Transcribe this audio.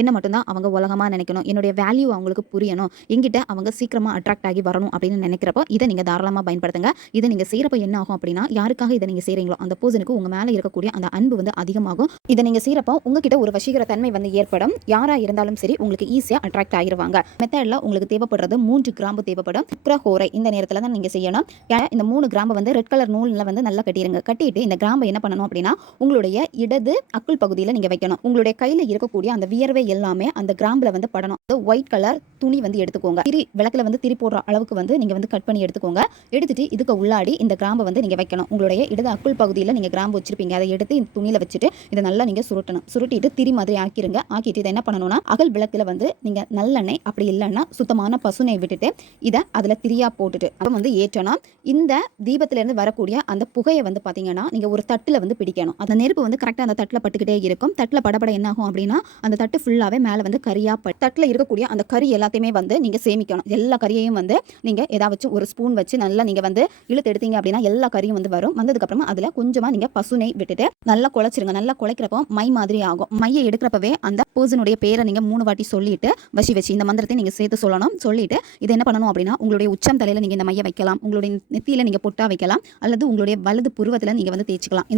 என்ன மட்டும்தான் அவங்க உலகமாக நினைக்கணும். என்னுடைய வேல்யூ அவங்களுக்கு புரியணும். எங்கிட்ட அவங்க சீக்கிரமாக அட்ராக்ட் ஆகி வரணும் அப்படின்னு நினைக்கிறப்போ இதை நீங்கள் தாராளமாக பயன்படுத்துங்க. இதை நீங்கள் செய்கிறப்ப என்ன ஆகும் அப்படின்னா யாருக்காக இதை நீங்கள் செய்கிறீங்களோ அந்த பர்சனுக்கு உங்கள் மேலே இருக்கக்கூடிய அந்த அன்பு வந்து அதிகமாகும். இதை நீங்கள் செய்கிறப்போ உங்ககிட்ட ஒரு வசீகர தன்மை வந்து ஏற்படும். யாராக இருந்தாலும் சரி உங்களுக்கு ஈஸியாக அட்ராக்ட் ஆகிருவாங்க மெத்தடில் உங்களுக்கு தேவைப்படுறது மூன்று கிராம்பு தேவைப்படும். குக்ரஹோரை இந்த நேரத்தில் தான் நீங்கள் செய்யணும். ஏன்னா, இந்த மூணு கிராம்பு வந்து ரெட் கலர் நூலில் வந்து நல்லா கட்டிடுங்க கட்டிட்டு இந்த கிராம்பை என்ன பண்ணணும் அப்படின்னா உங்களுடைய இடது அக்குள் பகுதியில் நீங்கள் வைக்கணும். உங்களுடைய கையில் இருக்கக்கூடிய அந்த வியர்வை எல்லாமே அந்த கிராம்பில் வந்து படணும். ஒயிட் கலர் துணி வந்து எடுத்துக்கோங்க. திரி விளக்குல வந்து திரி போடுற அளவுக்கு வந்து நீங்கள் வந்து கட் பண்ணி எடுத்துக்கோங்க. எடுத்துட்டு இதுக்கு உள்ளாடி இந்த கிராம்பை வந்து நீங்கள் வைக்கணும். உங்களுடைய இடது அக்குள் பகுதியில் நீங்கள் கிராம்பு வச்சிருப்பீங்க. அதை எடுத்து இந்த துணியில் வச்சுட்டு இதை நல்லா நீங்கள் சுருட்டணும். சுருட்டிட்டு திரி மாதிரி ஆக்கிருங்க. ஆக்கிட்டு இதை என்ன பண்ணணும்னா அகல் விளக்குல வந்து நீங்கள் நல்லெண்ணெய் அப்படி இல்லைன்னா சுத்தமான பசுனை விட்டுட்டு இதை அதில் திரியா போட்டுட்டு அப்போ வந்து ஏற்றணும். இந்த தீபத்திலேருந்து வரக்கூடிய அந்த புகையை வந்து பார்த்தீங்கன்னா நீங்கள் ஒரு தட்டில் வந்து பிடிக்கணும். அந்த நெருப்பு வந்து கரெக்டாக அந்த தட்டில் பட்டுக்கிட்டே இருக்கும். தட்டில் படபட என்ன ஆகும் அப்படின்னா அந்த தட்டு ஃபுல்லாகவே மேலே வந்து கறியாக பட் தட்டில் இருக்கக்கூடிய அந்த கறி எல்லாத்தையுமே வந்து நீங்கள் சேமிக்கணும். எல்லா கறியையும் வந்து நீங்கள் ஏதாச்சும் ஒரு ஸ்பூன் வச்சு நல்லா நீங்கள் வந்து இழுத்து எடுத்தீங்க அப்படின்னா எல்லா கறியும் வந்து வரும். வந்ததுக்கப்புறமா அதில் கொஞ்சமாக நீங்கள் பசுனை விட்டுட்டு நல்லா குழச்சிருங்க. நல்லா குழைக்கிறப்போ மை மாதிரி ஆகும். மையை எடுக்கிறப்பவே அந்த பர்சனுடைய பேரை நீங்கள் மூணு வாட்டி சொல்லிட்டு வசி வச்சு இந்த மந்திரத்தை நீங்கள் சேர்த்து சொல்லணும். சொல்லிட்டு இதை என்ன பண்ணணும் அப்படின்னா உங்களுடைய உச்சம் தலையில் நீங்கள் இந்த மையை வைக்கலாம். உங்களுடைய நெத்தியில் நீங்கள் பொட்டா வைக்கலாம். அல்லது உங்களுடைய வலது புருவத்தில் நீங்கள் வந்து தேய்ச்சிக்கலாம்.